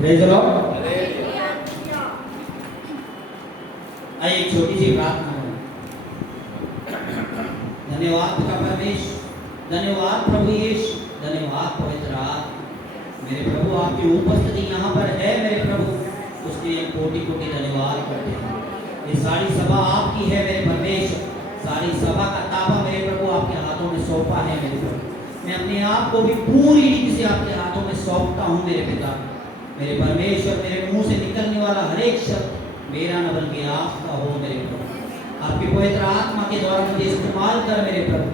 Praise the Lord. आइए एक छोटी सी प्रार्थना करें। धन्यवाद पिता परमेश्वर, धन्यवाद प्रभु यीशु, धन्यवाद पवित्र आत्मा। मेरे प्रभु आपकी उपस्थिति यहाँ पर है मेरे प्रभु, उसके लिए कोटि कोटि धन्यवाद करते हैं। ये सारी सभा आपकी है मेरे परमेश्वर, सारी सभा का ताबा मेरे प्रभु आपके हाथों में सौंपा है मेरे प्रभु। मैं अपने आप को भी पूरी रीति से आपके हाथों में सौंपता हूँ मेरे पिता। मेरे परमेश्वर, मेरे मुंह से निकलने वाला हर एक शब्द मेरा न बल्कि आपका हो मेरे प्रभु। आपके पवित्र आत्मा के द्वारा मुझे इस्तेमाल कर मेरे प्रभु।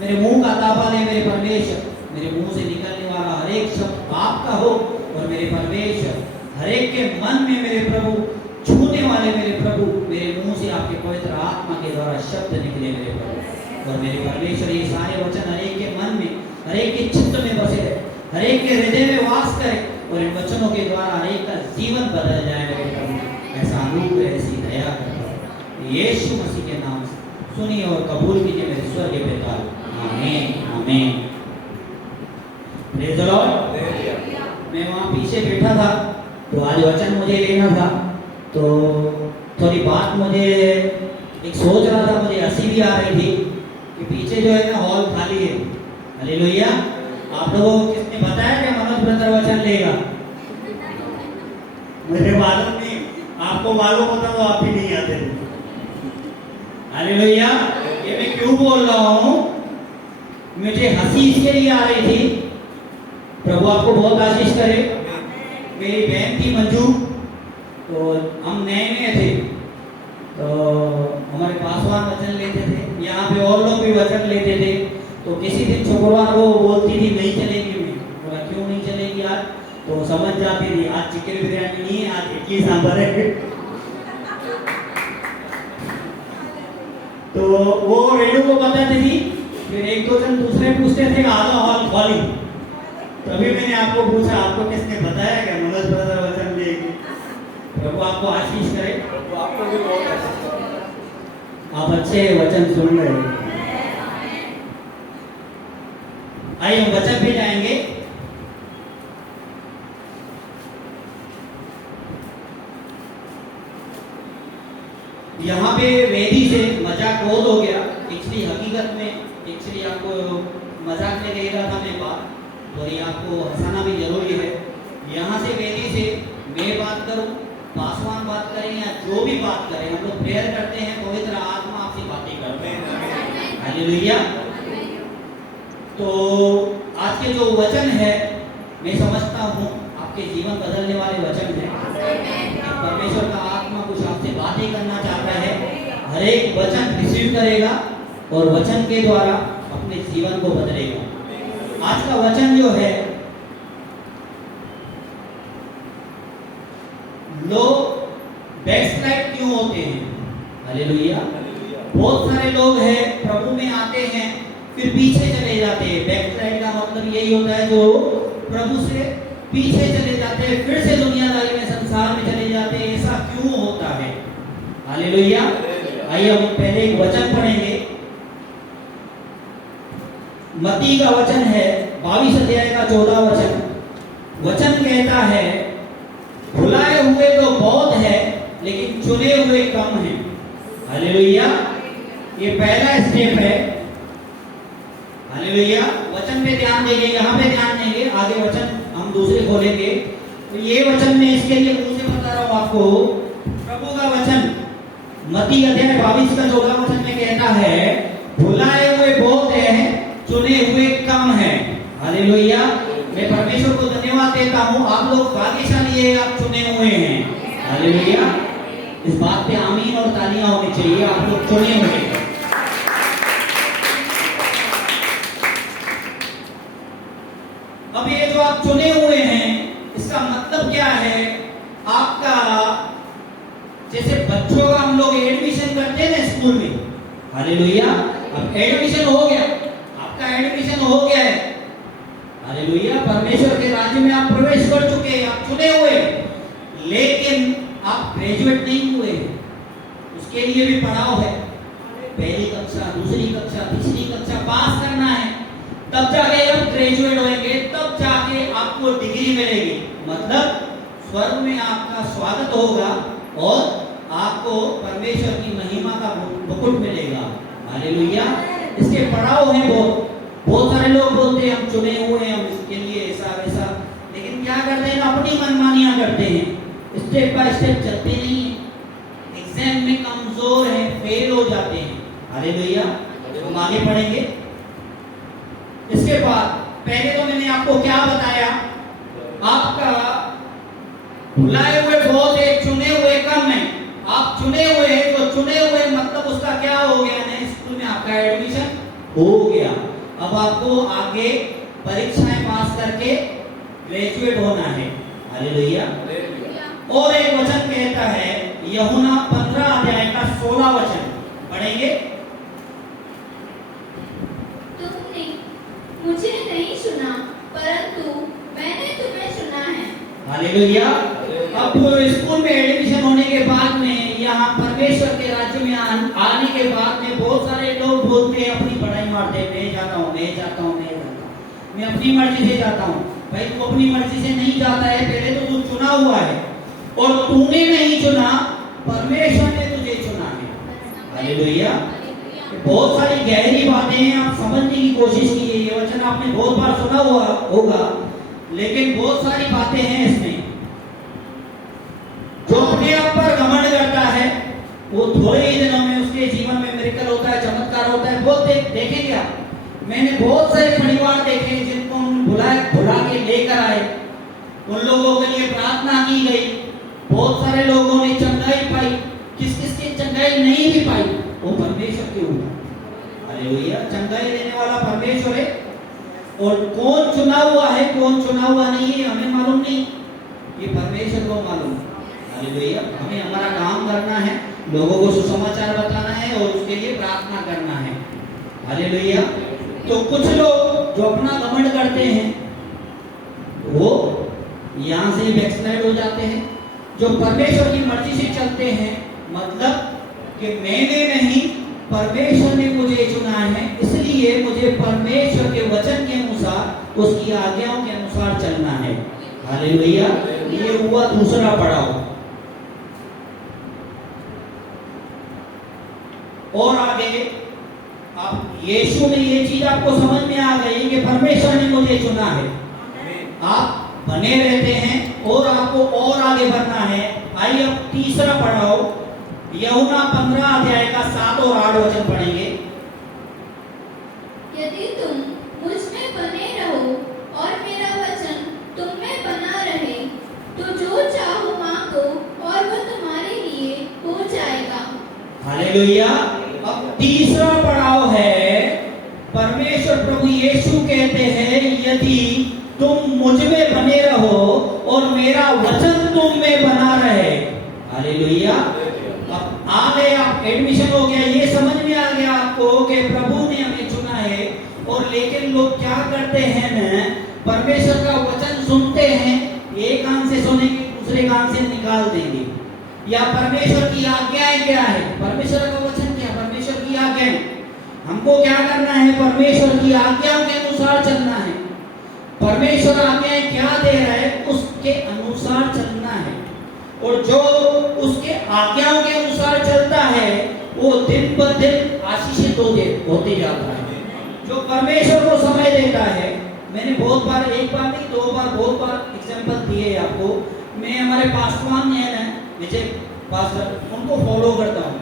मेरे मुंह का ताबा ले मेरे परमेश्वर, मेरे मुंह से निकलने वाला हर एक शब्द आपका हो। और मेरे परमेश्वर, हर एक के मन में मेरे प्रभु छूने वाले मेरे प्रभु, मेरे मुंह से आपके पवित्र आत्मा के द्वारा शब्द निकले मेरे प्रभु। और मेरे परमेश्वर, ये सारे वचन हर एक के मन में, हर एक के चित्त में बसे रहे, हर एक के हृदय में वास करे और इन वचनों के द्वारा हर एक का जीवन बदल जाए मेरे प्रभु। ऐसा अनुग्रह, ऐसी दया कर यीशु मसीह के नाम से सुनिए और कबूल कीजिए मेरे स्वर्गीय पिता। आमीन आमीन। Praise the Lord. मैं वहाँ पीछे बैठा था तो आज वचन मुझे लेना था, तो थोड़ी बात मुझे एक सोच रहा था, मुझे हंसी भी आ रही थी कि पीछे जो है ना हॉल खाली है। हालेलुया। आप लोगों को किसने बताया कि मनोज ब्रदर वचन लेगा? मुझे मालूम नहीं, आपको मालूम होता तो आप ही नहीं आते। हालेलुया। ये मैं क्यों बोल रहा हूँ, मुझे हंसी इसके लिए आ रही थी। प्रभु आपको बहुत आशीष करे। मेरी बहन थी मंजू, तो हम नए नए थे, तो हमारे पासवान वचन लेते थे, यहाँ पे और लोग भी वचन लेते थे। तो किसी दिन शुक्रवार को बोलती थी नहीं चलेगी। मैं बोला क्यों नहीं चलेगी आज? तो समझ जाती थी आज चिकन बिरयानी नहीं है, आज इडली सांभर है। तो वो रेणु को बताती थी, फिर एक दो जन दूसरे पूछते थे आधा हॉल खाली। तभी मैंने आपको पूछा, आपको किसने बताया क्या मनोज ब्रदर वचन लेंगे? प्रभु आपको आशीष करे। प्रभु आपको भी बहुत आशीष करे। आप अच्छे वचन सुन रहे हैं। आइए हम वचन पे जाएंगे। यहाँ पे वेदी से मजाक बहुत हो गया। एक्चुअली हकीकत में एक्चुअली आपको मजाक में कह रहा था मैं बात, और ये आपको हंसाना भी जरूरी है। यहाँ से वेदी से मैं बात करूं, पासवान बात करें या जो भी बात करें, हम लोग प्रेयर करते हैं, पवित्र आत्मा आपसे बातें करते हैं। हालेलुया। तो आज के जो वचन है, मैं समझता हूँ आपके जीवन बदलने वाले वचन है। परमेश्वर का आत्मा कुछ आपसे बातें करना चाहता है। हर एक वचन रिसीव करेगा और वचन के द्वारा अपने जीवन को बदलेगा। आज का वचन जो है, लोग बैकस्लाइड क्यों होते हैं? हालेलुया। बहुत सारे लोग हैं प्रभु में आते हैं फिर पीछे चले जाते हैं। बैकस्लाइड का मतलब यही होता है जो प्रभु से पीछे चले जाते हैं, फिर से दुनियादारी में, संसार में चले जाते हैं। ऐसा क्यों होता है? हालेलुया। आइए हम पहले एक वचन पढ़ेंगे। मत्ती का वचन है 22 अध्याय का 14 वचन। वचन कहता है, बुलाए हुए तो बहुत है लेकिन चुने हुए कम हैं। हालेलुया। ये पहला स्टेप है। हालेलुया। वचन पे ध्यान देंगे, यहाँ पे ध्यान देंगे, आगे वचन हम दूसरे खोलेंगे। तो ये वचन में इसके लिए मुंह से बता रहा हूँ आपको। प्रभु का वचन मत्ती अध्याय 22 का 14 वचन में कहता है, बुलाए हुए बहुत है, चुने हुए कम है। हालेलुया। मैं परमेश्वर को धन्यवाद देता हूँ, आप लोग भाग्यशाली है, आप चुने हुए हैं। हालेलुया। इस बात पे आमीन और तालियां होनी चाहिए। आप लोग चुने हुए हैं। अब ये जो आप चुने हुए हैं, इसका मतलब क्या है? आपका जैसे बच्चों का हम लोग एडमिशन करते हैं ना स्कूल में। हालेलुया। अब एडमिशन हो गया, आपका एडमिशन हो गया है। हालेलुया। परमेश्वर के राज्य में आप प्रवेश कर चुके हैं, आप चुने हुए, लेकिन आप ग्रेजुएट नहीं हुए। उसके लिए भी पढ़ाओ है। पहली कक्षा, दूसरी कक्षा, तीसरी कक्षा पास करना है, तब जाके आप ग्रेजुएट होंगे, तब जाके आपको डिग्री मिलेगी। मतलब स्वर्ग में आपका स्वागत होगा और आपको परमेश्वर की महिमा का मुकुट मिलेगा। हालेलुया। इसके पड़ाव हैं बहुत सारे लोग बोलते हैं हम चुने हुए हैं, हम इसके लिए ऐसा वैसा, लेकिन क्या करते हैं, अपनी मनमानियां करते हैं, स्टेप बाय स्टेप चलते नहीं है, एग्जाम में कमजोर है, फेल हो जाते हैं। हालेलुया। हम आगे पढ़ेंगे। इसके बाद पहले तो मैंने आपको क्या बताया, आपका बुलाए हुए बहुत है, चुने हुए कम है। आप चुने हुए हैं, तो चुने हुए मतलब उसका क्या हो गया, नए स्कूल में आपका एडमिशन हो गया। अब आपको आगे परीक्षाएं पास करके ग्रेजुएट होना है। हालेलुया। और एक वचन कहता है, यूहन्ना 15 अध्याय का 16 वचन पढ़ेंगे। तुमने मुझे नहीं सुना, परंतु मैंने तुम्हें सुना है। हालेलुया। अब स्कूल में एडमिशन होने के बाद में, यहाँ परमेश्वर के राज्य में आने के बाद में बहुत सारे लोग बोलते हैं, अपनी पढ़ाई मारते हैं, मैं जाता हूँ, मैं जाता हूँ, मैं अपनी मर्जी से जाता हूँ। भाई तू अपनी मर्जी से नहीं जाता है, पहले तो तू चुना हुआ है, और तूने नहीं चुना, परमेश्वर ने तुझे चुना है। हालेलुया। बहुत सारी गहरी बातें हैं, आप समझने की कोशिश कीजिए। ये वचन आपने बहुत बार सुना हुआ होगा, लेकिन बहुत सारी बातें हैं इसमें। जो अपने आप पर घमंड करता है, वो थोड़े ही दिनों में उसके जीवन में मिरेकल होता है, चमत्कार होता है। बहुत देखेंगे आप, मैंने बहुत सारे परिवार देखे जिनको बुला के लेकर आए, उन लोगों के लिए प्रार्थना की गई, बहुत सारे लोगों ने चंगाई पाई, किस किस की चंगाई नहीं भी पाई, वो परमेश्वर के ऊपर। हालेलुया। चंगाई देने वाला परमेश्वर है, और कौन चुना हुआ है कौन चुना हुआ नहीं है हमें मालूम नहीं, ये परमेश्वर को मालूम है। हालेलुया। हमें हमारा काम करना है, लोगों को सुसमाचार बताना है और उसके लिए प्रार्थना करना है। हालेलुया। तो कुछ लोग जो अपना घमंड करते हैं, वो यहाँ से बैकस्लाइड हो जाते हैं। जो परमेश्वर की मर्जी से चलते हैं, मतलब कि मैंने नहीं, परमेश्वर ने मुझे चुना है, इसलिए मुझे परमेश्वर के वचन के अनुसार, उसकी आज्ञाओं के अनुसार चलना है। हालेलुया। ये हुआ दूसरा पड़ाव। और आगे आप यीशु में ये चीज आपको समझ में आ गई कि परमेश्वर ने मुझे चुना है। आप बने रहते हैं और आपको और आगे बढ़ना है। आइए अब तीसरा पढ़ाओ, यूहन्ना 15 अध्याय का 7 और 8 वचन पढ़ेंगे। यदि तुम मुझ में बने रहो और मेरा वचन तुम में बना रहे, तो जो चाहो मांगो और वो तुम्हारे लिए हो जाएगा। हालेलुया। अब तीसरा पड़ाव है, परमेश्वर प्रभु यीशु कहते हैं, यदि तुम मुझ में बने रहो और मेरा वचन तुम में बना रहे। हालेलुया। अब आ गए, आप एडमिशन हो गया, ये समझ में आ गया आपको कि प्रभु ने हमें चुना है। और लेकिन लोग क्या करते हैं ना, परमेश्वर का वचन सुनते हैं, एक कान से सुनेंगे, दूसरे कान से निकाल देंगे। या परमेश्वर की आज्ञाएं क्या है, परमेश्वर का वचन क्या, परमेश्वर की आज्ञाएं, हमको क्या करना है, परमेश्वर की आज्ञाओं के अनुसार चलना है। परमेश्वर आज्ञाएं क्या दे रहा है, उसके अनुसार चलना है। और जो उसके आज्ञाओं के अनुसार चलता है, वो दिन ब दिन आशीषित होते जाता है। जो परमेश्वर को समय देता है, मैंने बहुत बार, एक बार नहीं 2 बार, बहुत बार एग्जाम्पल दिए आपको। मैं हमारे पासवान है विजय पास्टर, उनको फॉलो करता हूँ,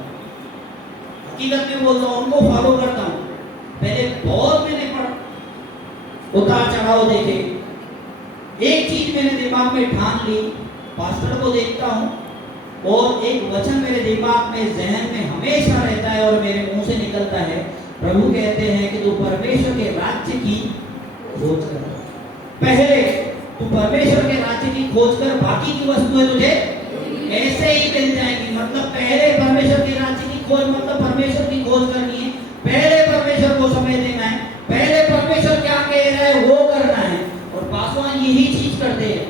हकीकत में बोलता हूँ, उनको फॉलो करता हूँ। पहले बहुत मैंने उतार चढ़ाव देखे, एक चीज मैंने दिमाग में ठान ली, पास्टर को देखता हूँ और एक वचन मेरे दिमाग में, जहन में हमेशा रहता है और मेरे मुंह से निकलता है। प्रभु कहते हैं कि तू परमेश्वर के राज्य की खोज कर, पहले तू परमेश्वर के राज्य की खोज कर, बाकी की वस्तुएं तुझे ऐसे ही मिल जाएंगी। मतलब पहले परमेश्वर के राज्य की खोज, मतलब परमेश्वर की खोज करनी है, पहले परमेश्वर को समय देना है, पहले परमेश्वर क्या कह रहा है वो करना है। और पासवान यही चीज करते हैं।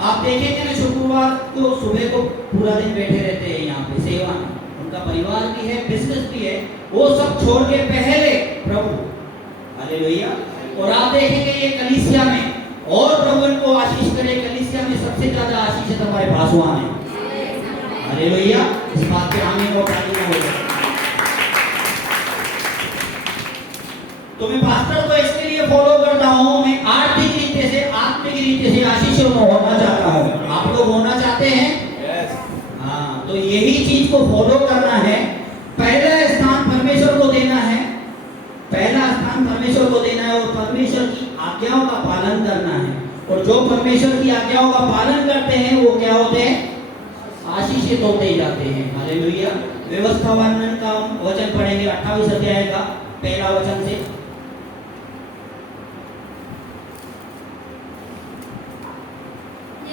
आप देखेंगे ना, शुक्रवार को सुबह को पूरा दिन बैठे रहते हैं यहाँ पे सेवा में, उनका परिवार भी है, बिजनेस भी है, वो सब छोड़ के पहले प्रभु। हालेलुया। और आप देखेंगे ये कलीसिया में, और प्रभु इनको आशीष करे, कलीसिया में सबसे ज्यादा आशीष हमारे पास वहां है। हालेलुया, इस बात पे आमीन और तारीफ हो जाए। तो मैं पास्टर को इसके लिए फॉलो करता हूं, मैं आर्थिक रीति से, आत्मिक रीति से आशीषों में होना चाहता हूं। आप लोग होना चाहते हैं? हाँ, तो यही चीज को फॉलो करना है। पहला स्थान परमेश्वर को देना है, पहला स्थान परमेश्वर को देना है और परमेश्वर की आज्ञाओं का पालन करना है। और जो परमेश्वर की आज्ञाओं का पालन करते हैं वो क्या होते हैं? आशीषित होते ही जाते हैं। हालेलुया। व्यवस्था वर्णन का वचन पढ़ेंगे 28 अध्याय का पहला वचन से।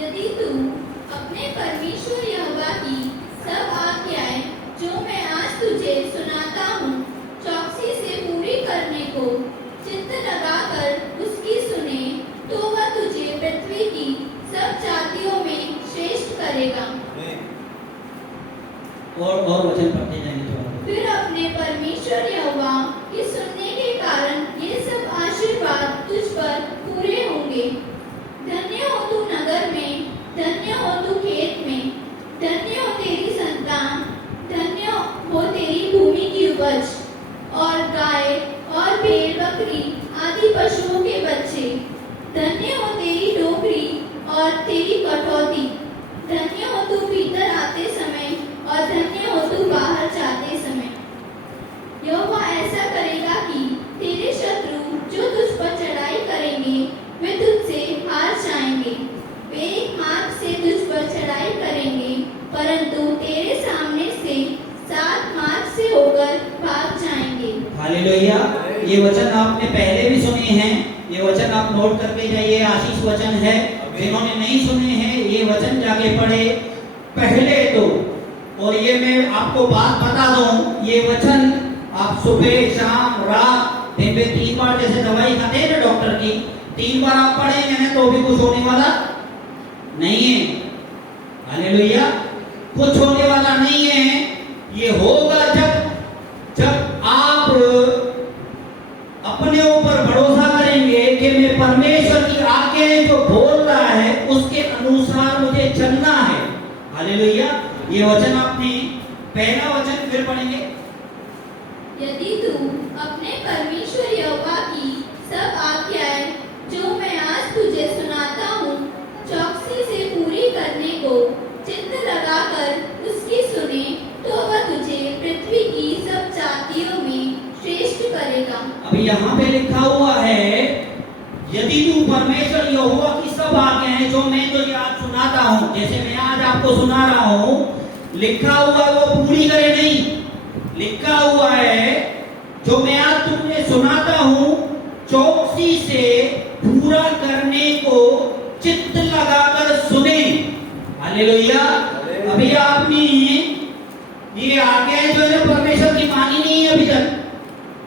यदि तू अपने परमेश्वर यहोवा की सब आज्ञाएं जो मैं आज तुझे सुनाता हूँ चौकसी से पूरी करने को चित्त लगाकर उसकी सुने, तो वह तुझे पृथ्वी की सब जातियों में श्रेष्ठ करेगा। और वचन पढ़ते जाएंगे थोड़ा। फिर अपने परमेश्वर यहोवा की सुनने के कारण ये सब आशीर्वाद तुझ पर पूरे होंगे। धन्य हो तू नगर में, धन्य हो तू खेत में, धन्य हो तेरी संतान, धन्य हो तेरी भूमि की उपज, और गाय और भेड़ बकरी आदि पशुओं के बच्चे। धन्य हो तेरी डोकरी और तेरी कटौती, धन्य हो तू भीतर आते समय और धन्य हो तू बाहर जाते समय। यहोवा ऐसा करेगा कि तेरे शत्रु जो तुझ पर चढ़ाई करेंगे वे तुझसे हार जाएंगे। वे एक मार्ग से तुझ पर चढ़ाई करेंगे, परंतु तेरे सामने से 7 मार्ग से होकर भाग जाएंगे। हालेलुया। ये वचन आपने पहले भी सुने हैं, ये वचन आप नोट करके जाइए, आशीष वचन है। जिन्होंने नहीं सुने हैं ये वचन जाके पढ़े पहले तो। और ये मैं आपको बात बता दूं, ये वचन आप सुबह शाम रात दिन में 3 बार, जैसे दवाई खाते हैं ना डॉक्टर की, 3 बार आप पढ़ेंगे ना तो भी कुछ होने वाला नहीं है। हालेलुया, कुछ होने वाला नहीं है। ये होगा जब आप अपने ऊपर भरोसा करेंगे कि मैं परमेश्वर की आज्ञाएं जो बोल रहा है उसके अनुसार मुझे चलना है। हालेलुया। ये वचन आपने पहला वचन फिर पढ़ेंगे। यदि तू अपने परमेश्वर यहोवा की सब आज्ञाएं जो मैं आज तुझे सुनाता हूँ चौकसी से पूरी करने को चित्त लगाकर उसकी सुने, तो वह तुझे पृथ्वी की सब जातियों में श्रेष्ठ करेगा। अभी यहाँ पे लिखा हुआ है, यदि तू परमेश्वर यहोवा की सब आज्ञाएं जो मैं तुझे आज सुनाता हूँ, जैसे मैं आज आपको सुना रहा हूँ, लिखा हुआ है वो पूरी करे नहीं। लिखा हुआ है जो मैं आज तुमने सुनाता हूँ चौकसी से पूरा करने को चित्त लगाकर सुने। हालेलुया। अभी आपने ये आज्ञाएं जो है परमेश्वर की मानी नहीं है अभी तक।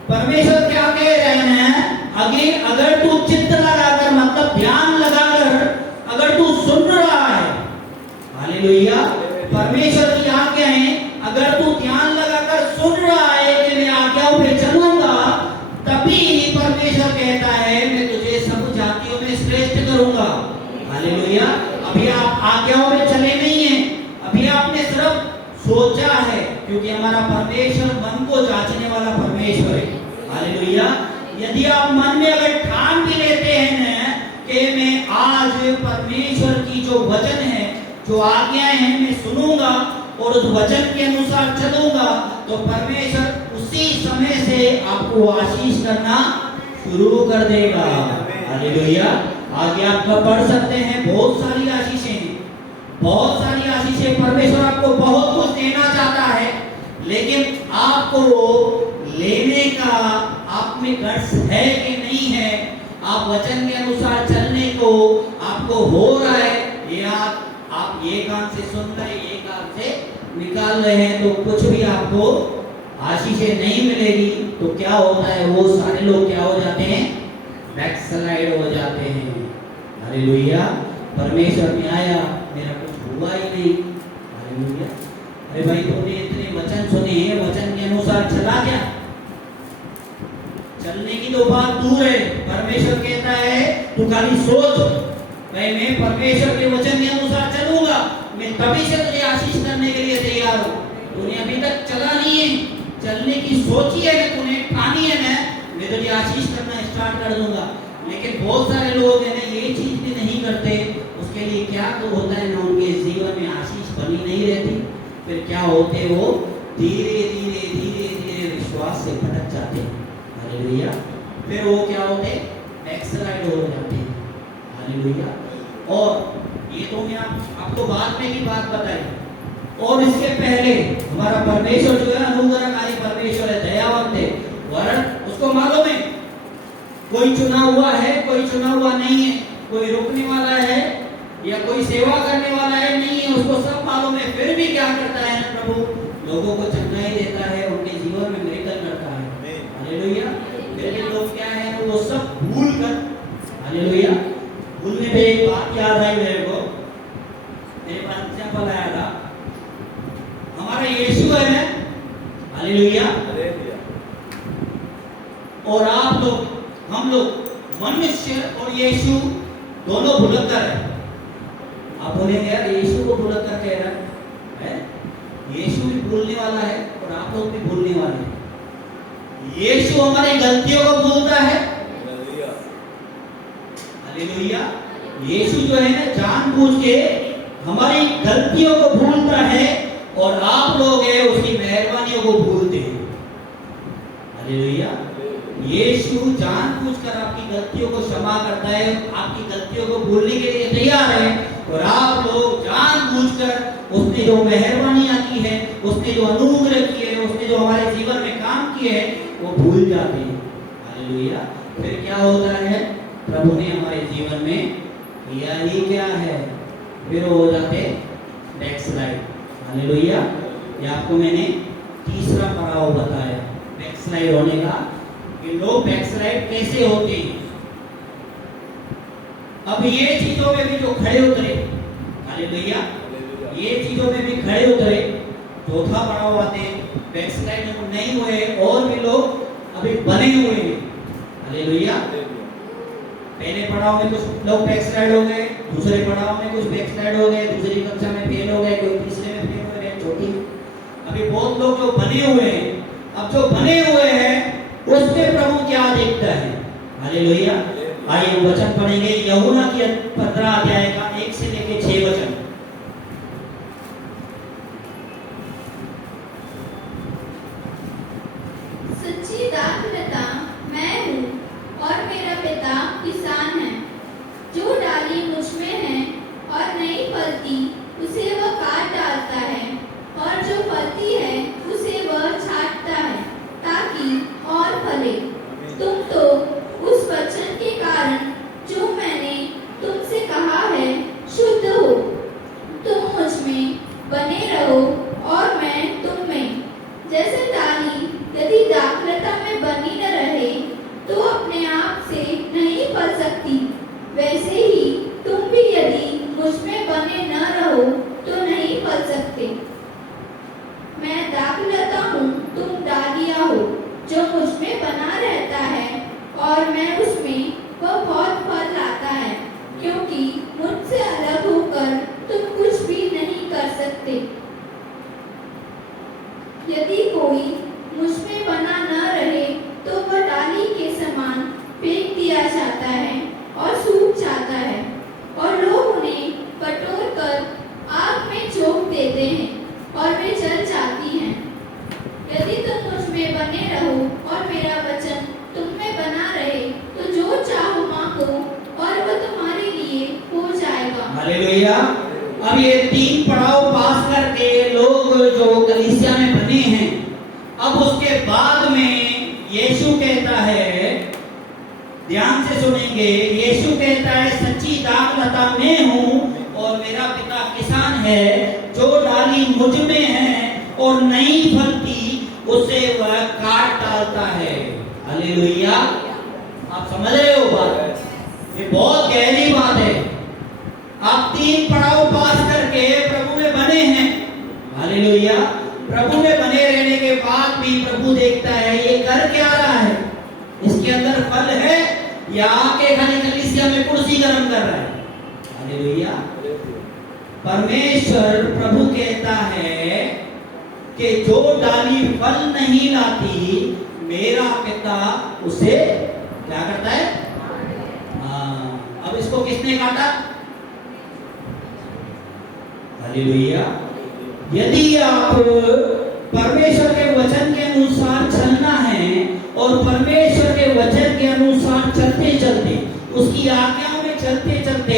परमेश्वर क्या कह रहे हैं? अगर तू चित्त लगाकर, मतलब ध्यान लगाकर अगर तू सुन रहा है, हालेलुया, परमेश्वर की आज्ञाएं अगर तू ध्यान लगाकर सुन रहा है कि मैं आज्ञाओं पे चलूंगा, तभी परमेश्वर कहता है मैं तुझे सब जातियों में श्रेष्ठ करूंगा। हालेलुया। अभी आप आज्ञाओं में चले नहीं हैं, अभी आपने सिर्फ सोचा है, क्योंकि हमारा परमेश्वर मन को जांचने वाला परमेश्वर है। हालेलुया। यदि आप मन में अगर ठान भी लेते हैं ना कि मैं आज परमेश्वर की जो वचन है, जो आज्ञाएं हैं, मैं सुनूंगा और उस वचन के अनुसार चलूंगा, तो परमेश्वर उसी समय से आपको आशीष करना शुरू कर देगा। हालेलुया। आगे आप पढ़ सकते हैं, बहुत सारी आशीषें हैं, बहुत सारी आशीषें। परमेश्वर आपको बहुत कुछ देना चाहता है, लेकिन आपको लेने का आप में गट्स है कि नहीं है, आप वचन के अनुसार चलने को आपको हो रहा है, ये आप ये कान से सुन रहे, ये कान से निकाल रहे हैं, तो कुछ भी आपको आशीषें नहीं मिलेगी। तो क्या होता है, वो सारे लोग क्या हो जाते हैं? बैकस्लाइड हो जाते हैं। हालेलुया। परमेश्वर ने आया, मेरा कुछ हुआ ही नहीं। हालेलुया। अरे भाई, तुमने इतने वचन सुने, वचन के अनुसार चला क्या? चलने की तो बात दूर है। परमेश्वर कहता है तू खाली सोच, भाई मैं परमेश्वर के वचन के अनुसार चलूंगा, मैं तभी से तुझे आशीष करने के लिए तैयार हूँ। तूने अभी तक चला नहीं है, चलने की सोची है ना, तूने ठानी है ना, मैं तुझे आशीष करना स्टार्ट कर दूंगा। लेकिन बहुत सारे लोग है ना ये चीज भी नहीं करते। उसके लिए क्या तो होता है ना, उनके जीवन में आशीष बनी नहीं रहती। फिर क्या होते, वो धीरे धीरे धीरे धीरे विश्वास से भटक जाते हैं। हालेलुया। फिर वो क्या होते, बैकस्लाइड हो जाते हैं। हालेलुया। और ये तो मैं आपको बाद में की बात बताई। और इसके पहले हमारा परमेश्वर जो है अनुग्रहकारी परमेश्वर है, दयावंत है। वरन उसको मालूम है कोई चुना हुआ है, कोई चुना हुआ नहीं है, कोई रुकने वाला है या कोई सेवा करने वाला है, नहीं है, उसको सब मालूम है। फिर भी क्या करता है ना प्रभु, लोगों को चंगाई देता है, उनके जीवन में मिरेकल करता है। हालेलुया। लेकिन लोग क्या है, वो सब भूल कर, हालेलुया, भूलने पे एक बात याद आई मेरे को, मेरे पास एग्जाम्पल आया था। हमारा यीशु है ना, हालेलुया, और आप लोग, हम लोग मनुष्य और यीशु दोनों भुलक्कर है। आप बोलेंगे यार यीशु को भुलक्कर कह रहा है, यीशु भी भूलने वाला है और आप लोग भी भूलने वाले हैं। यीशु हमारी गलतियों को भूलता है। हालेलुया। यीशु जो है ना जानबूझ के हमारी गलतियों को भूलता है और आप लोग है उसकी मेहरबानियों को भूलते हैं। हालेलुया। यीशु जानबूझकर आपकी गलतियों को क्षमा करता है, आपकी गलतियों को भूलने के लिए तैयार है। और आप लोग जानबूझकर उसने जो मेहरबानियां की है, उसने जो अनुग्रह किए हैं, उसने जो हमारे जीवन में काम किए हैं, वो भूल जाते हैं। हालेलुया। फिर क्या होता है, प्रभु ने हमारे जीवन में किया ही क्या है, फिर वो हो जाते बैकस्लाइड। हालेलुया। ये आपको मैंने तीसरा पड़ाव बताया बैकस्लाइड होने का, कि लोग बैकस्लाइड कैसे होते हैं। अब ये चीजों में भी जो खड़े उतरे, हालेलुया, ये चीजों में भी खड़े उतरे, चौथा पड़ाव आते हैं बैकस्लाइड नहीं हुए और भी लोग अभी बने हुए हैं। हालेलुया। पहले पड़ाव में कुछ लोग बैकस्लाइड हो गए, दूसरे पड़ाव में कुछ बैकस्लाइड हो गए, दूसरी कक्षा में फेल हो गए, कोई तीसरे में फेल हो गए, चौथी। अभी बहुत लोग जो बने हुए हैं, अब जो बने हुए हैं उसमें प्रभु क्या देखता है। हालेलुया। आइए हम वचन पढ़ेंगे यूहन्ना की 15 अध्याय का 1 से लेकर 6 वचन। सच्ची दाखलता मैं हूँ और मेरा पिता किसान है। जो डाली मुझ में है और नहीं फलती उसे वह काट डालता है, और जो फलती है उसे वह छांटता है ताकि और फले। तुम तो उस वचन के कारण जो मैंने तुमसे कहा है शुद्ध हो। तुम मुझ में बने रहो और मैं तुम में। जैसे डाली यदि दाखलता में बनी न रहे तो अपने आप से नहीं फल सकती, वैसे ही तुम भी यदि मुझ में बने न रहो तो नहीं फल सकते। मैं दाखलता हूँ, तुम डालियाँ हो। जो मुझ में बना रहता है और मैं उसमें, वह बहुत फल लाता है, क्योंकि मुझसे अलग होकर तुम कुछ भी नहीं कर सकते। यदि कोई मुझ में बना न रहे तो वह डाली के समान फेंक दिया जाता है और सूख जाता है, और लोग उन्हें बटोर कर आग में झोंक देते हैं और वे जल जाती हैं। यदि तुम मुझ में बने रहो और मेरा वचन तुम में बना रहे तो जो चाहो मांगो और वह तुम्हारे लिए हो जाएगा। हालेलुया। अब ये 3 पड़ाव पास करके लोग जो कलीसिया में बने हैं, अब उसके बाद में यीशु कहता है, ध्यान से सुनेंगे, यीशु कहता है सच्ची दाखलता मैं हूँ और मेरा पिता किसान है। जो डाली मुझ में है और नहीं फलती उसे वह काट डालता है। हालेलुया। आप समझ रहे हो बात, ये बहुत गहरी बात है। आप 3 पड़ाव पास करके प्रभु में बने हैं। हालेलुया। प्रभु में बने रहने के बाद भी प्रभु देखता है ये कर क्या रहा है, इसके अंदर फल है या आके खाली कलीसिया में कुर्सी गर्म कर रहा है। हालेलुया। परमेश्वर प्रभु कहता है कि जो डाली फल नहीं लाती मेरा पिता उसे क्या करता है? अब इसको किसने काटा? हालेलुया। यदि आप परमेश्वर के वचन के अनुसार चलना है और परमेश्वर के वचन के अनुसार चलते चलते उसकी आज्ञाओं में चलते चलते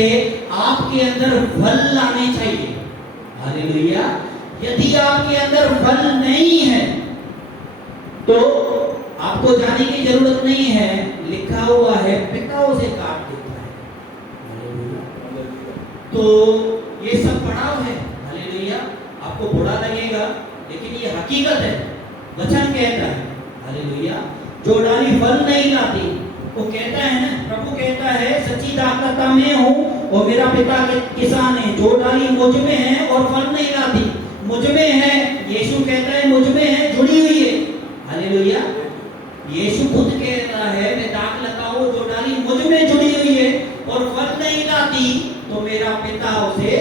आपके अंदर फल लाने चाहिए। हालेलुया। यदि आपके अंदर फल नहीं है तो आपको जाने की जरूरत नहीं है, लिखा हुआ है पिता उसे काट देता है। हालेलुया। तो ये सब पढ़ाव है। हालेलुया। आपको बुरा लगेगा लेकिन ये हकीकत है, वचन कहता है। हालेलुया। जो डाली फल नहीं लाती वो कहता है ना, प्रभु कहता है सच्ची दाखलता मैं हूँ और मेरा पिता किसान है। जो डाली मुझ में है और फल नहीं लाती मुझ में है, यीशु कहता है मुझ में है, जुड़ी हुई है। हालेलुया। यीशु खुद कह रहा है मैं दाखलता हूँ, जो डाली मुझ में जुड़ी हुई है और फल नहीं लाती तो मेरा पिता उसे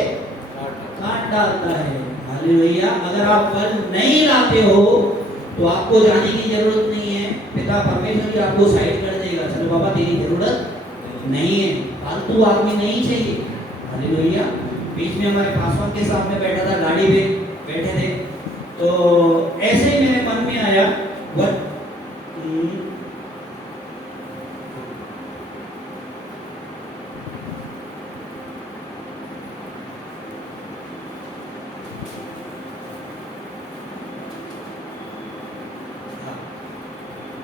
काट डालता है। हालेलुया। अगर आप फल नहीं लाते हो तो आपको जाने की जरूरत नहीं है, पिता परमेश्वर भी आपको साइड कर देगा। चलो बाबा तेरी जरूरत नहीं है, फालतू आदमी नहीं चाहिए। हालेलुया। बीच में हमारे पासवान के साथ में बैठा था, गाड़ी में बैठे थे, तो ऐसे ही मेरे मन में आया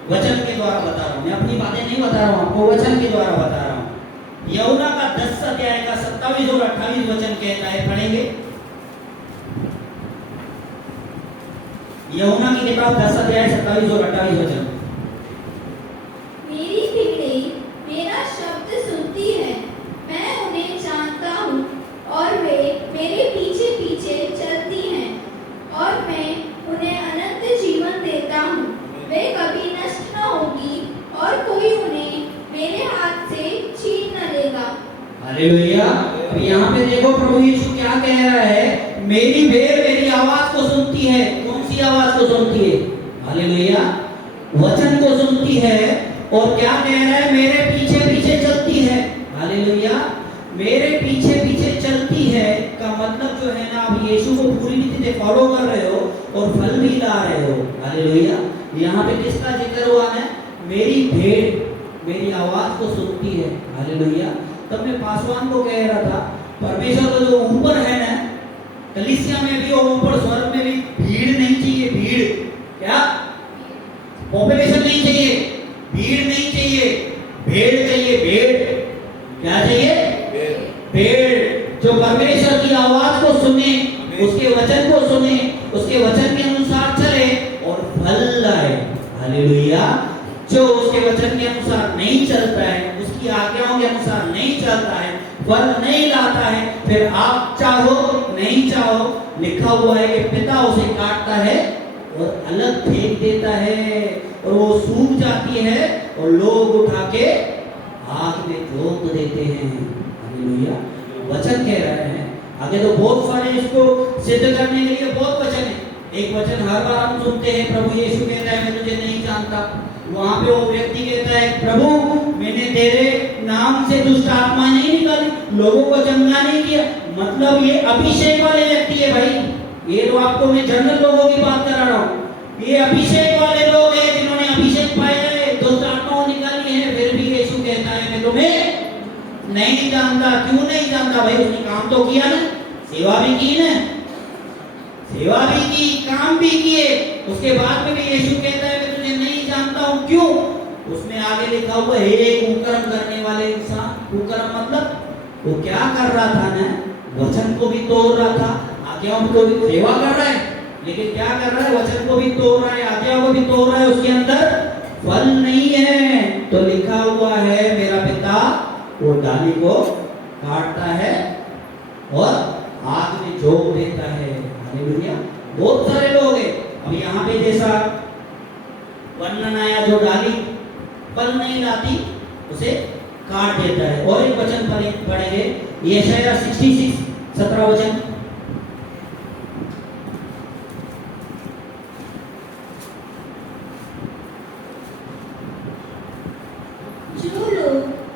वचन के द्वारा बता रहा हूं, मैं अपनी बातें नहीं बता रहा हूं आपको, वचन के द्वारा बता रहा हूं। यूहन्ना का 10 अध्याय का 27 और 28 वचन कहता है, पढ़ेंगे। यूहन्ना की किताब 10 अध्याय 27 और 28 वचन। मेरी भीड़ें मेरा शब्द सुनती है, मैं उन्हें जानता हूँ और वे मेरे पीछे पीछे चलती हैं और मैं उन्हें अनंत जीवन देता हूँ। वे कभी नष्ट न होगी और कोई उन्हें मेरे हाथ से छीन न लेगा। हालेलुया। अब यहाँ पे देखो प्रभु यीशु क्या कह रहा है, मेरी भेड़ मेरी आवाज को सुनती है। कौन सी आवाज को सुनती है? हालेलुया। वचन को सुनती है और क्या कह रहा है, मेरे पीछे पीछे चलती है। हालेलुया। मेरे पीछे पीछे चलती है का मतलब जो है ना, आप यीशु को पूरी रीति से फॉलो कर रहे हो और फल भी ला रहे हो। हालेलुया। यहाँ पे किसका जिक्र हुआ है? मेरी भेड़ मेरी आवाज को सुनती है। हालेलुया। तब मैं पासवान को कह रहा था, परमेश्वर का जो ऊपर है ना, कलीसिया में भी और ऊपर स्वर्ग में भी भीड़ नहीं चाहिए। भीड़ क्या? पॉपुलेशन नहीं चाहिए, भीड़ नहीं चाहिए, भेड़ चाहिए। भेड़ क्या चाहिए? भेड़ जो परमेश्वर की आवाज को सुने, उसके वचन को सुने, उसके वचन के अनुसार चले और फल लाए। हालेलुया। जो उसके वचन के अनुसार नहीं चलता है, उसकी आज्ञाओं के अनुसार नहीं चलता है, फल नहीं लाता है, फिर आप चाहो नहीं चाहो, लिखा हुआ है कि पिता उसे काटता है और अलग फेंक देता है और वो सूख जाती है और लोग उठा के आग में झोंक देते हैं। हालेलुया। वचन कह रहे हैं। आगे तो बहुत सारे इसको सिद्ध करने के लिए बहुत वचन है। एक वचन हर बार हम सुनते हैं, प्रभु यीशु कहता है मैं तुझे नहीं जानता। वहां पे वो व्यक्ति कहता है, प्रभु मैंने तेरे नाम से दुष्ट आत्मा नहीं निकाली, लोगों को चंगा नहीं किया। मतलब ये अभिषेक वाले व्यक्ति है भाई। ये तो आपको मैं जनरल लोगों की बात करा रहा हूँ। ये अभिषेक वाले लोग हैं जिन्होंने अभिषेक पाया है, दुष्ट आत्माओं निकाली है, फिर भी यीशु कहता है मैं तुम्हें नहीं जानता। क्यों नहीं जानता भाई? उसने काम तो किया ना, सेवा भी की ना, सेवा भी की, काम भी किए, उसके बाद में भी यीशु कहता है मैं तुझे नहीं जानता हूं। क्यों? उसमें आगे लिखा हुआ है एक कुकर्म करने वाले इंसान। कुकर्म मतलब वो क्या कर रहा था ना, वचन को भी तोड़ रहा था, आज्ञाओं को भी, सेवा कर रहा है लेकिन क्या कर रहा है, वचन को भी तोड़ रहा है, आज्ञाओं को भी तोड़ रहा है, उसके अंदर फल नहीं है। तो लिखा हुआ है मेरा पिता वो डाली को काटता है और आग में झोंक देता है। हालेलुया। बहुत सारे लोग हैं। अब यहाँ पे जैसा वर्णन आया, जो डाली फल नहीं लाती उसे काट देता है। और एक वचन पढ़ेंगे, यशायाह 66 17 वचन। जो लोग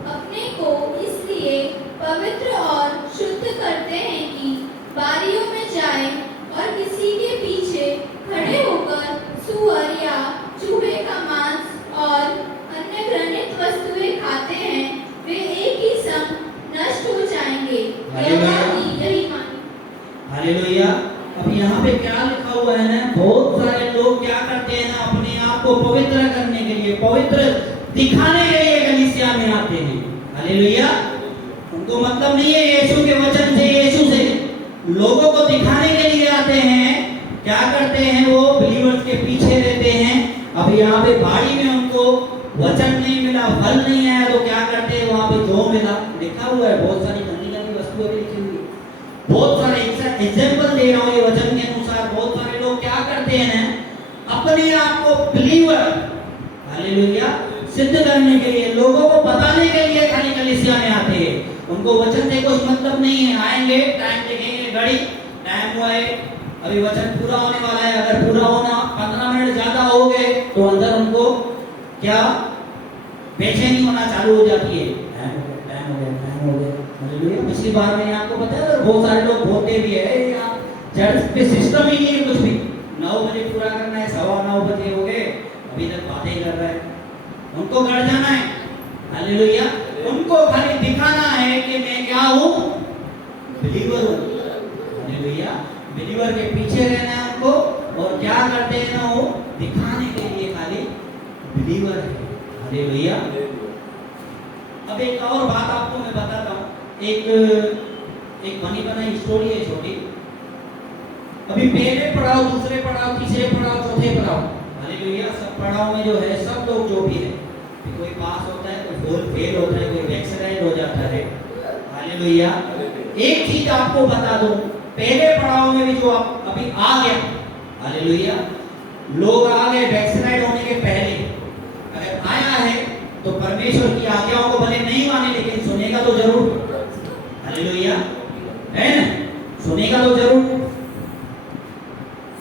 अपने को इसलिए पवित्र और शुद्ध करते हैं कि बारियों में जाएं और किसी के पीछे खड़े होकर सूअर या चूहे का मांस और अन्य घृणित वस्तुएं खाते हैं, वे एक ही संग नष्ट हो जाएंगे। यहोवा की यही वाणी। हालेलुया। अब यहाँ पे क्या लिखा हुआ है ना, बहुत सारे लोग क्या करते हैं ना, अपने आप को पवित्र करने के लिए, पवित्र दिखाने के लिए कलीसिया में आते हैं। हालेलुया। उनको मतलब नहीं है यीशु के वचन से, यीशु से, लोगों को दिखाने के लिए आते हैं। क्या करते हैं वो, बिलीवर्स के पीछे रहते हैं। अब यहाँ पे बाड़ी में उनको वचन नहीं मिला, फल नहीं आया, तो क्या करते हैं, वहां पे जो मिला, लिखा हुआ है, बहुत सारी गंदी गंदी वस्तुएं भी लिखी हुई, बहुत सारे एग्जाम्पल दे रहा हूँ ये वचन के अनुसार। बहुत सारे लोग क्या करते हैं, अपने आप को बिलीवर, हालेलुया, सिद्ध करने के लिए, लोगों को बताने के लिए खाली कलीसिया में आते हैं। उनको वचन से कुछ मतलब नहीं है। आएंगे, टाइम देखेंगे, घड़ी टाइम हुआ है, अभी वचन पूरा होने वाला है, अगर पूरा होना 15 मिनट ज्यादा हो गए तो अंदर उनको क्या बेचैनी होना चालू हो जाती है। टाइम हो गया। हालेलुया। पिछली बार मैंने आपको बताया, बहुत सारे लोग बोलते भी है यहाँ चर्च पे सिस्टम ही नहीं है कुछ भी, 9 बजे पूरा करना है, 9:15 बजे हो गए, अभी तक बातें कर रहा है। उनको घर जाना है। हालेलुया। उनको खाली दिखाना है कि मैं क्या हूँ, बिलीवर हूँ। हालेलुया। बिलीवर के पीछे रहना है उनको, और क्या करते हैं ना, वो दिखाने के लिए खाली बिलीवर है। हालेलुया। अब एक और बात आपको मैं बताता हूँ, एक बनी बनाई स्टोरी है छोटी। अभी पहले पढ़ाओ, दूसरे पढ़ाओ, तीसरे पढ़ाओ, चौथे पढ़ाओ, हालेलुया, सब पढ़ाओ में जो है, सब लोग जो भी है, कोई पास होता है, कोई फेल होता है, कोई एक्सीडेंट हो जाता है। हालेलुया। एक चीज आपको बता दूं, पहले पड़ाव में भी जो आप अभी आ गया, हालेलुया, लोग आ गए बैकस्लाइड होने के पहले, अगर आया है तो परमेश्वर की आज्ञाओं को भले नहीं माने, लेकिन सुनेगा तो जरूर। हालेलुया, है ना, सुनेगा तो जरूर।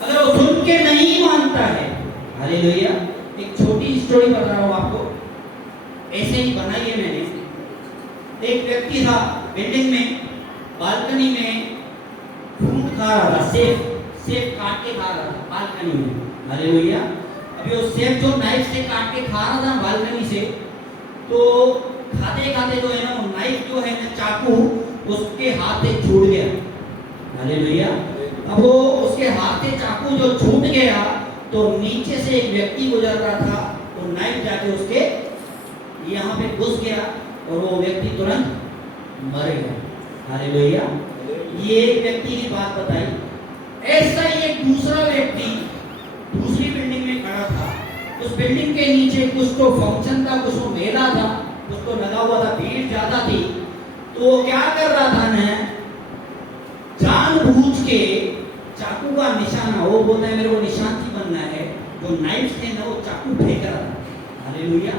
अगर वो सुन के नहीं मानता है, हालेलुया, एक छोटी स्टोरी बता रहा हूं आपको, ऐसे ही बनाई है मैंने। एक व्यक्ति था बिल्डिंग में, बालकनी में फ्रूट खा रहा था, सेब काट के खा रहा था बालकनी में। हालेलुया। अभी वो सेब जो नाइफ से काट के खा रहा था बालकनी से, तो खाते खाते जो है ना, नाइफ जो है ना, चाकू उसके हाथ से छूट गया। हालेलुया। अब वो उसके हाथ से चाकू जो छूट गया, तो नीचे से एक व्यक्ति गुजर रहा था, तो नाइफ जाके उसके यहाँ पे घुस गया और वो व्यक्ति तुरंत मर गया। हालेलुया। ये एक व्यक्ति की बात बताई। ऐसा ही एक दूसरा व्यक्ति दूसरी बिल्डिंग में खड़ा था। उस बिल्डिंग के नीचे कुछ तो फंक्शन था, कुछ तो मेला था, कुछ तो लगा हुआ था, भीड़ ज्यादा थी। तो वो क्या कर रहा था ना, जानबूझ के चाकू का निशाना, वो बोलता है मेरे को निशान बनना है, जो नाइफ थे ना वो चाकू फेंक रहा था। हालेलुया।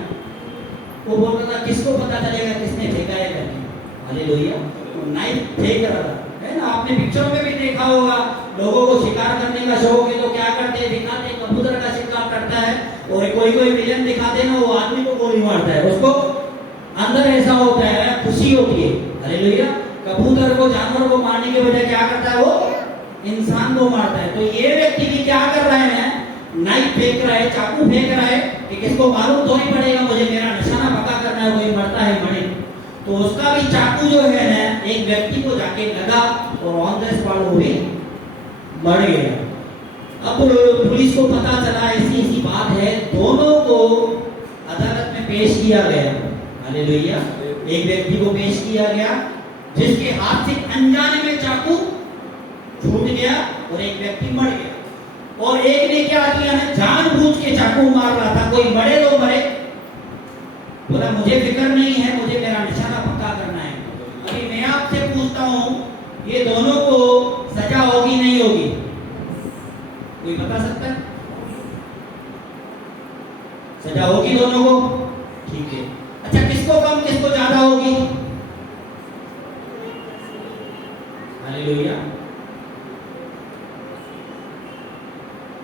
वो बोल रहा था किसको पता चलेगा किसने फेंका है करके। हालेलुया। वो नाइफ फेंक रहा था, है ना, आपने पिक्चरों में भी देखा होगा, लोगों को शिकार करने का शौक है तो क्या करते हैं, दिखाते हैं कबूतर का शिकार करता है, और कोई कोई विलेन दिखाते हैं ना, वो आदमी को गोली मारता है, उसको अंदर ऐसा होता है, खुशी होती है। हालेलुया। कबूतर को, जानवर को मारने के बजाय क्या करता है, वो इंसान को मारता है। तो ये व्यक्ति भी क्या कर रहा है, नाइफ फेंक रहा है, चाकू फेंक रहा है कि किसको मालूम तो नहीं पड़ेगा, मुझे मेरा निशाना पक्का करना है, कोई मरता है मरे। तो उसका भी चाकू जो है ना, एक व्यक्ति को जाके लगा और ऑन द स्पॉट वो भी मर गया। अब पुलिस को पता चला ऐसी बात है, दोनों को अदालत में पेश किया गया। हालेलुया। एक व्यक्ति को पेश किया गया जिसके हाथ से अनजाने में चाकू छूट गया और एक व्यक्ति मर गया। और एक ने क्या किया ना, जानबूझ के चाकू मार रहा था, कोई मरे तो मरे, बोला मुझे फिक्र नहीं है, मुझे मेरा निशाना पक्का करना है। अभी मैं आपसे पूछता हूं, ये दोनों को सजा होगी नहीं होगी, कोई बता सकता है? सजा होगी दोनों को, ठीक है। अच्छा, किसको कम किसको ज्यादा होगी? हालेलुया।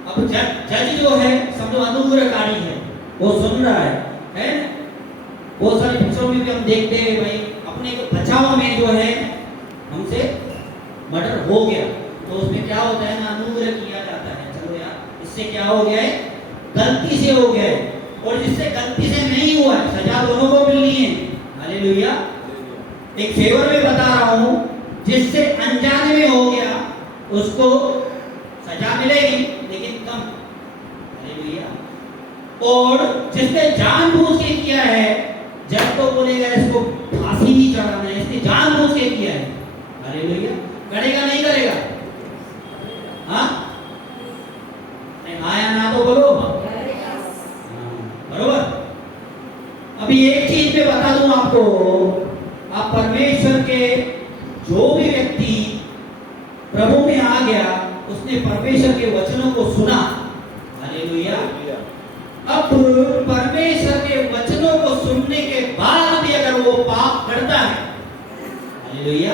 अब जज जो है समझो अनुग्रहकारी है, वो सुन रहा है ना? बहुत सारी पिक्चरों में भी हम देखते हैं भाई अपने बचाव में जो है हमसे मर्डर हो गया तो उसमें क्या होता है ना, अनुग्रह किया जाता है, चलो यार इससे क्या हो गया है, गलती से हो गया है, और जिससे गलती से नहीं हुआ है सजा दोनों को मिलनी है। हालेलुया। एक फेवर में बता रहा हूं, जिससे अनजाने में हो गया उसको सजा मिलेगी लेकिन कम। हालेलुया। और जिसने जानबूझ के किया है, जब तो बोलेगा इसको फांसी ही चढ़ाना है, इसने जानबूझ के किया है। हालेलुया। करेगा नहीं करेगा? हाँ हाँ या ना तो बोलो। बरोबर। अभी एक चीज मैं बता दूं आपको, आप परमेश्वर के जो भी व्यक्ति प्रभु में आ गया उसने परमेश्वर के वचनों को सुना। हालेलुया। अब परमेश्वर के वचनों को सुनने के बाद भी अगर वो पाप करता है, हालेलुया,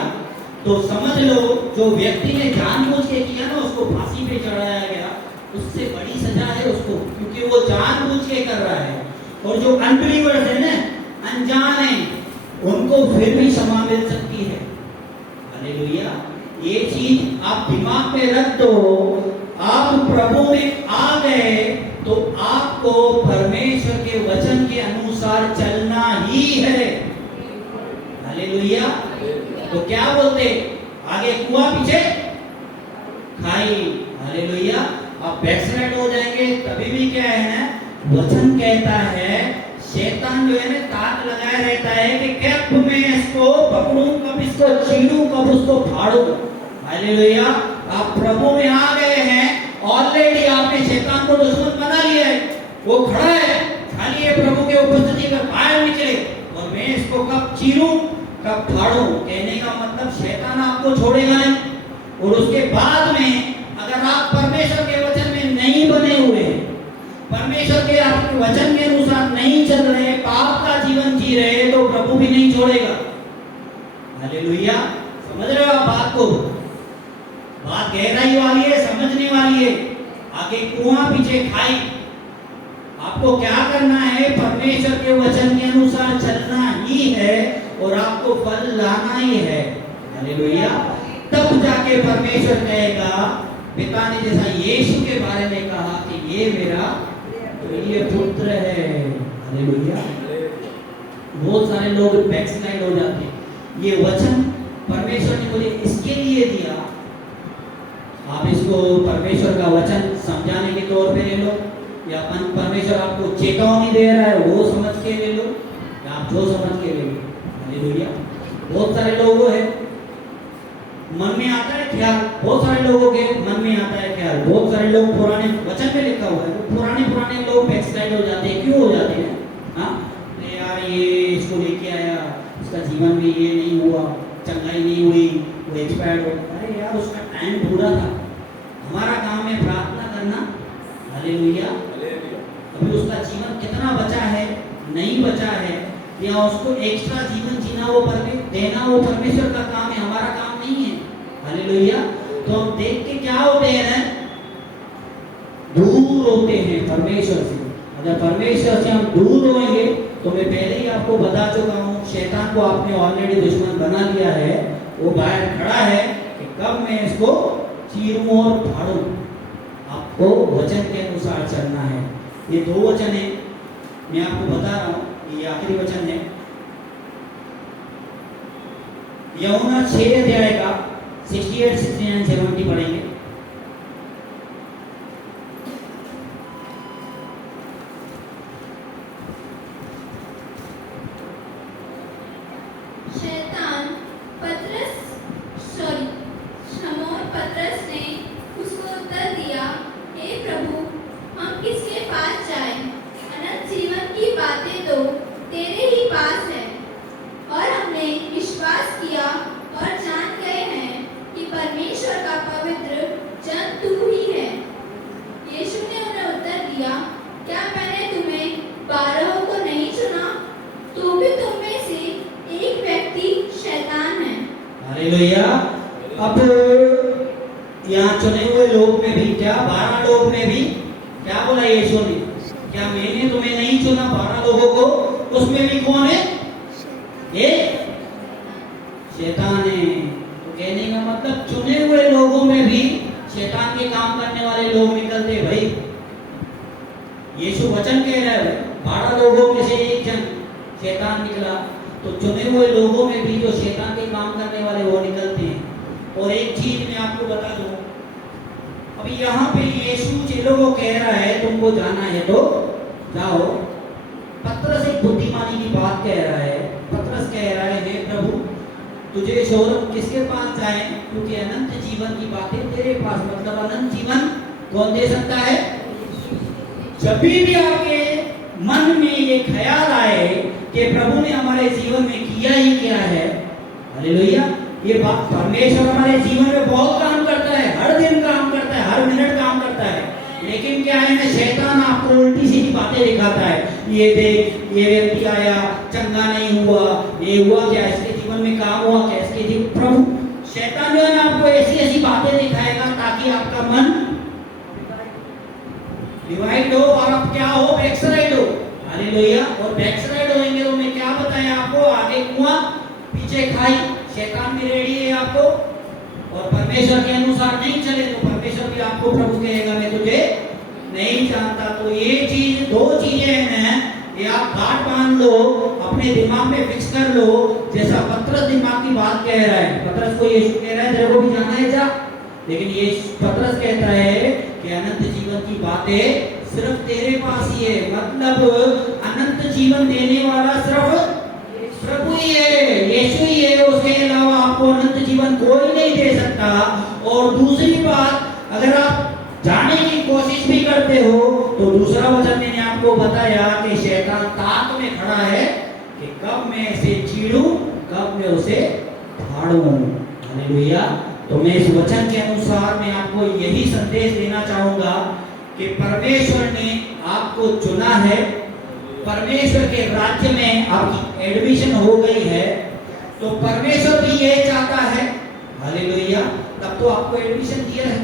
तो समझ लो जो व्यक्ति ने जानबूझ के किया ना उसको फांसी पे चढ़ाया गया, उससे बड़ी सजा है उसको, क्योंकि वो जानबूझ के कर रहा है। और जो अनबिलीवर्स है ना, अनजान है, उनको फिर भी क्षमा मिल सकती है। हालेलुया। ये चीज आप दिमाग में रख दो, आप प्रभु में आ गए तो आपको परमेश्वर के वचन के अनुसार चलना ही है। हालेलुया। तो क्या बोलते, आगे कुआं पीछे खाई। हालेलुया। आप बैकसाइड हो जाएंगे तभी भी क्या है ना, वचन कहता है, शैतान जो है ना ताक लगाया रहता है कि कब मैं इसको पकड़ूं, कब इसको छीनूं, कब उसको फाड़ूं। हालेलुया। आप प्रभु में आ गए हैं, ऑलरेडी आपने शैतान को दुश्मन बना लिया है, वो खड़ा है, खाली है प्रभु के उपस्थिति में बाहर निकले और मैं इसको कब चीरूं कब फाड़ूं। कहने का मतलब शैतान आपको छोड़ेगा नहीं। और उसके बाद में अगर आप परमेश्वर के वचन में नहीं बने हुए, परमेश्वर के आपके वचन के अनुसार नहीं चल रहे, पाप का जीवन जी रहे, तो प्रभु भी नहीं छोड़ेगा। हालेलुया। समझ रहे हो आप बात को? बात गहराई वाली है, समझने वाली है। आगे कुआं पीछे खाई। आपको क्या करना है, परमेश्वर के वचन के अनुसार चलना ही है और आपको फल लाना ही है। हालेलुया। तब जाके परमेश्वर कहेगा, पिता ने जैसा यीशु के बारे में कहा कि ये मेरा प्रिय पुत्र है। हालेलुया। बहुत सारे लोग बैकस्लाइड हो जाते हैं। ये वचन परमेश्वर ने मुझे इसके लिए दिया, आप इसको परमेश्वर का वचन समझाने के तौर पे ले लो, या परमेश्वर आपको चेतावनी दे रहा है वो समझ के ले लो, या आप जो समझ के ले लो। हालेलुया। बहुत सारे लोगों है मन में आता है ख्याल, बहुत सारे लोगों के मन में आता है ख्याल, बहुत सारे लोग पुराने वचन में लिखा हुआ है, तो पुराने लोग बैकस्लाइड हो जाते हैं। क्यों हो जाते हैं? हाँ यार ये इसको लेके आया, इसका जीवन में ये नहीं हुआ, चंगाई नहीं हुई, वो एक्सपायर्ड हो। अरे यार उसका टाइम पूरा था। हमारा काम है प्रार्थना करना। हालेलुया। अभी उसका जीवन कितना बचा है, नहीं बचा है, या उसको एक्स्ट्रा जीवन जीना वो देना वो परमेश्वर का काम है, हमारा काम नहीं है। हालेलुया। तो हम देख के क्या होते हैं ना, दूर होते हैं परमेश्वर से। अगर परमेश्वर से हम दूर होंगे तो मैं पहले ही आपको बता चुका हूँ, शैतान को आपने ऑलरेडी दुश्मन बना लिया है, वो बाहर खड़ा है कि कब मैं इसको चीरूं और फाड़ूं। आपको वचन के अनुसार चलना है। ये दो वचन है, मैं आपको बता रहा हूँ, ये आखिरी वचन है यूहन्ना 6 अध्याय का 68, 69, 70 पढ़ेंगे। शमौन पतरस ने उसको उत्तर दिया, हे प्रभु, हम किसके पास जाएं? अनंत जीवन की बातें तो तेरे ही पास है, और हमने विश्वास किया और जान गए हैं कि परमेश्वर का पवित्र जन तू ही है। यीशु ने उन्हें उत्तर दिया, क्या मैंने तुम्हें 12 को नहीं चुना? तो भी तुम में से एक व्यक्ति शैतान है। हालेलुया। अब यहाँ चुने हुए लोग में भी क्या 12 लोग में भी क्या बोला यीशु ने, क्या मैंने तुम्हें नहीं चुना 12 लोगों को? उसमें भी कौन है? ये शैतान है। तो कहने का मतलब चुने हुए लोगों में भी शैतान के काम करने वाले लोग निकलते भाई। यीशु वचन कह रहा है 12 लोगों में से एक जन शैतान निकला, तो चुने हुए लोगों में भी जो शैतान के काम करने वाले वो निकलते हैं। और एक चीज मैं आपको बता दूं, अभी यहाँ पे यीशु चेलों को कह रहा है तुमको जाना है तो जाओ। पतरस एक बुद्धिमानी की बात कह रहा है। पतरस कह रहा है हे प्रभु तुझे छोड़ किसके पास जाए, क्योंकि अनंत जीवन की बातें तेरे पास, मतलब अनंत जीवन कौन दे सकता है? जब भी आपके मन में ये ख्याल आए कि प्रभु ने हमारे जीवन में किया ही क्या है, हालेलुया, ये बात परमेश्वर हमारे जीवन में बहुत काम करता है, हर दिन काम करता है, हर मिनट काम करता है। लेकिन क्या है ना, शैतान आपको उल्टी सीधी बातें दिखाता है। ये देख ये व्यक्ति आया चंगा नहीं हुआ, ये हुआ क्या, इसके जीवन में काम हुआ क्या, इसके जीवन, प्रभु शैतान जो है ना आपको ऐसी ऐसी बातें दिखाएगा ताकि आपका मन डिवाइड हो और आप क्या हो, बैकसाइड हो। हालेलुया। और बैकसाइड होंगे तो मैं क्या बताया आपको, आगे कुआं पीछे खाई। शैतान भी रेडी है आपको, और परमेश्वर के अनुसार नहीं चले तो परमेश्वर भी आपको प्रभु कहेगा मैं तुझे नहीं जानता। तो ये चीज, दो चीजें हैं, ये आप गांठ बांध लो, अपने दिमाग में फिक्स कर लो। जैसा पतरस दिमाग की बात कह रहा है, पतरस को यीशु कह रहा है तेरे को भी जाना है जा, लेकिन ये पतरस कहता है कि अनंत जीवन की बातें सिर्फ तेरे पास ही है, मतलब अनंत जीवन देने वाला सिर्फ प्रभु ही है, यीशु ही है, उसके अलावा आपको अनंत जीवन कोई नहीं दे सकता। और दूसरी बात, अगर आप जाने की कोशिश भी करते हो तो दूसरा वचन मैंने आपको बताया कि शैतान ताक में खड़ा है कि कब मैं इसे चीरूं, कब मैं उसे फाड़ूं। हालेलुया। तो मैं इस वचन के अनुसार मैं आपको यही संदेश देना चाहूंगा कि परमेश्वर ने आपको चुना है, परमेश्वर के राज्य में आपकी एडमिशन हो गई है, तो परमेश्वर भी ये चाहता है, हालेलुया, तब तो आपको एडमिशन दिया है।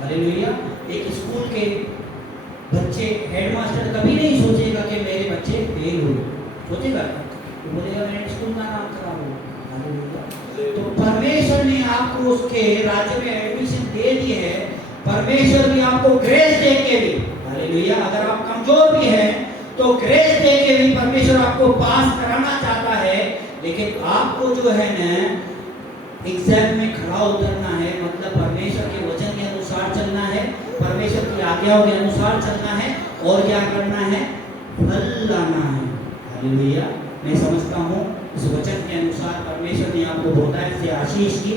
हालेलुया। एक स्कूल के बच्चे, हेडमास्टर कभी नहीं सोचेगा कि मेरे बच्चे फेल हुए, सोचेगा तो बोलेगा मेरे स्कूल का नाम खराब हो। हालेलुया। तो परमेश्वर ने आपको उसके राज्य में एडमिशन दे दी है। परमेश्वर भी आपको ग्रेस दे के भी, हालेलुया, अगर आप कमजोर भी हैं तो ग्रेस दे के भी परमेश्वर आपको पास कराना चाहता है। लेकिन आपको जो है ना एग्जाम में खड़ा उतरना है, मतलब परमेश्वर के वचन के अनुसार चलना है, परमेश्वर की आज्ञाओं के अनुसार चलना है, और क्या करना है, फल लाना है। हालेलुया। मैं समझता हूँ इस वचन के अनुसार परमेश्वर ने आपको बहुतायत से आशीष की।